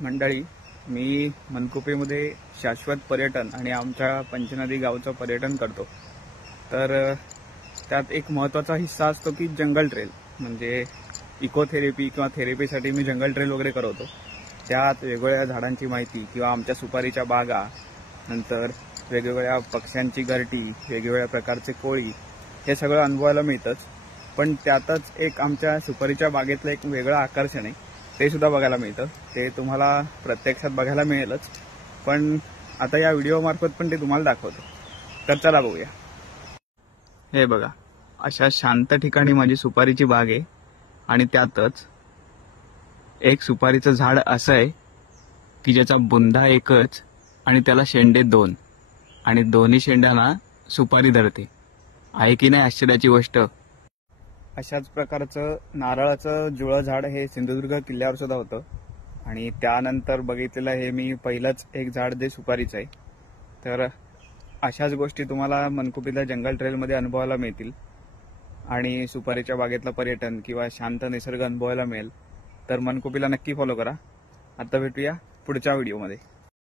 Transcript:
मंडळी, मी मनकुपेमध्ये शाश्वत पर्यटन आणि आमच्या पंचनदी गावचं पर्यटन करतो। तर त्यात एक महत्त्वाचा हिस्सा असतो की जंगल ट्रेल, म्हणजे इको थेरपी किंवा थेरपीसाठी मी जंगल ट्रेल वगैरे करवतो। त्यात वेगवेगळ्या झाडांची माहिती किंवा आमच्या सुपारीच्या बागा, नंतर वेगवेगळ्या पक्ष्यांची घरटी, वेगवेगळ्या प्रकारचे कोळी, हे सगळं अनुभवायला मिळतंच। पण त्यातच एक आमच्या सुपारीच्या बागेतलं एक वेगळं आकर्षण आहे, ते सुद्धा बघायला मिळतं। ते तुम्हाला प्रत्यक्षात बघायला मिळेलच, पण आता या व्हिडिओ मार्फत पण ते तुम्हाला दाखवतो। तर चला बघूया। हे बघा, अशा शांत ठिकाणी माझी सुपारीची बाग आहे आणि त्यातच एक सुपारीचं झाड असं आहे की ज्याचा बुंदा एकच आणि त्याला शेंडे दोन, आणि दोन्ही शेंड्यांना सुपारी धरते। आहे की नाही आश्चर्याची गोष्ट। अशाच प्रकारचं नारळाचं जुळं झाड हे सिंधुदुर्ग किल्ल्यावर सुद्धा होतं, आणि त्यानंतर बघितलेलं हे मी पहिलंच एक झाड जे सुपारीचं आहे। तर अशाच गोष्टी तुम्हाला मनकुपीतल्या जंगल ट्रेलमध्ये अनुभवायला मिळतील, आणि सुपारीच्या बागेतलं पर्यटन किंवा शांत निसर्ग अनुभवायला मिळेल। तर मनकुपीला नक्की फॉलो करा। आता भेटूया पुढच्या व्हिडिओमध्ये।